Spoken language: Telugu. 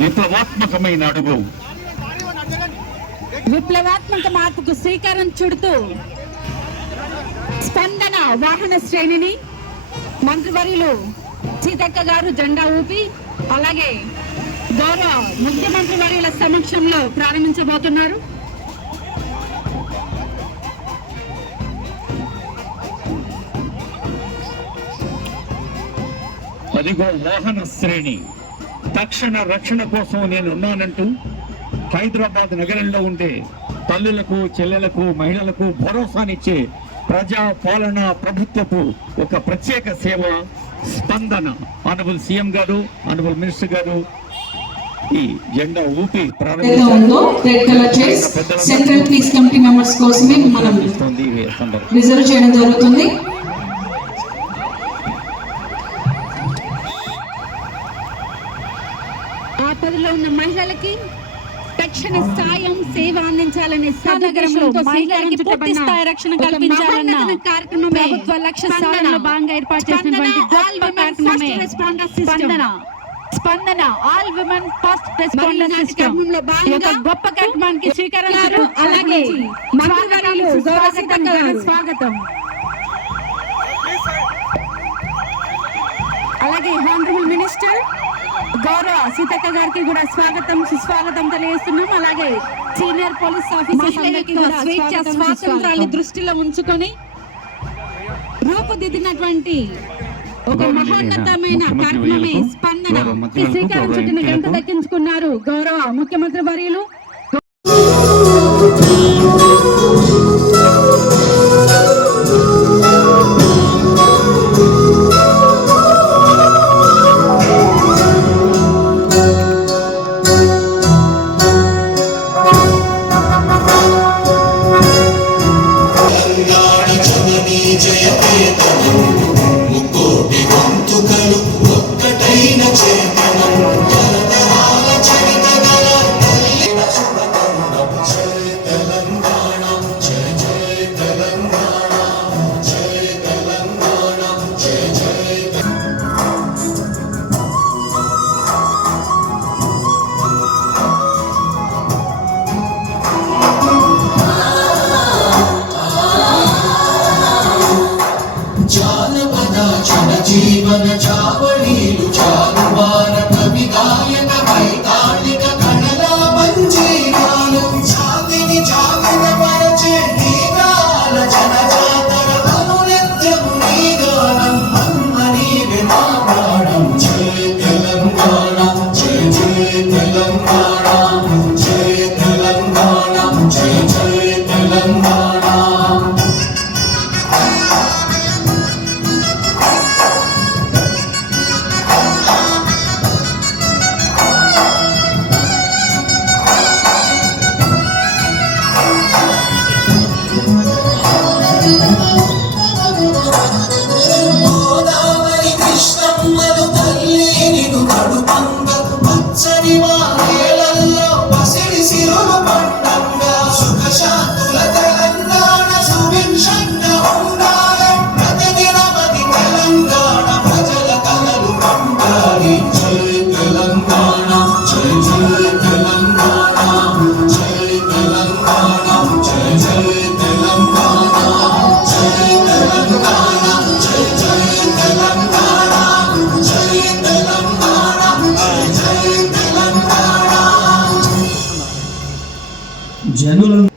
విప్లవాత్మకమైన అడుగు. విప్లవాత్మక మార్పుకు శ్రీకారం చుడుతూ స్పందన వాహన శ్రేణిని మంత్రివర్యులు సీతక్క గారు జెండా ఊపి అలాగే గౌరవ ముఖ్యమంత్రి వర్యుల సమక్షంలో ప్రారంభించబోతున్నారు. అదిగో వాహన శ్రేణి. తక్షణ రక్షణ కోసం నేనున్నానంటూ హైదరాబాద్ నగరంలో ఉండే తల్లులకు, చెల్లెలకు, మహిళలకు భరోసానిచ్చే ప్రజా పాలన ప్రభుత్వపు ఒక ప్రత్యేక సేవ స్పందన. ఆనరబుల్ సీఎం గారు, ఆనరబుల్ మినిస్టర్ గారు ఈ జెండా ఊపి సెంట్రల్ పీస్ కమిటీ మెంబర్స్ కోసమే మనం రిజర్వ్ చేయడం జరుగుతుంది. ఆపదలో ఉన్న మహిళలకి తక్షణ సాయం సేవ అందించాలనే నగరంలో మహిళలకి పూర్తి స్థాయి రక్షణ కల్పించాలన్న కార్యక్రమం ప్రభుత్వ లక్ష్య సాధనలో భాగంగా ఏర్పాటు చేసినటువంటి గొప్ప కార్యక్రమమే స్పందన all women first responder system. ఒక గొప్ప కార్యక్రమానికి శ్రీకారం అలాగే స్వాగతం. అలాగే హానరబుల్ మినిస్టర్ గౌరవ సీతక్క గారికి కూడా స్వాగతం సుస్వాగతం తెలియజేస్తున్నాం. అలాగే సీనియర్ పోలీస్ ఆఫీసర్స్ అందరికీ కూడా స్వేచ్ఛ స్వాతంత్రాన్ని దృష్టిలో ఉంచుకొని రూపుదిద్దినటువంటి ఒక మహోన్నతమైన కార్యక్రమమే స్పందన శ్రీకారం చుట్టిన గంట దక్కించుకున్నారు గౌరవ ముఖ్యమంత్రి వర్యులు. జీవన చావళీలు చారువార కవి గాయక వైతాళిక కళల మంజీరాలు జాతిని జాగృత పరచే గీతాల జనజాతర అనునిత్యము నీ గానం అమ్మ నీవే మా ప్రాణం. జయ తెలంగాణ జయ జయ తెలంగాణ జయ తెలంగాణ జయ జయ తెలంగాణ. గోదావరి కృష్ణమ్మలు తల్లి నిన్ను కడుపంగ పచ్చని వారేళ్లలో పసిడి సిరులు పండంగా సుఖశాంతుల తెలంగాణ సుభిక్షంగా ఉండాలి. ప్రతిదినమది తెలంగాణ ప్రజల కలలు పండాలి. జై తెలంగాణ జై జై తెలంగాణ జై తెలంగాణ జై జై తెలంగాణ జై తెలంగాణ జై జై తెలంగాణ జై తెలంగాణ జై జై తెలంగాణ. జనులను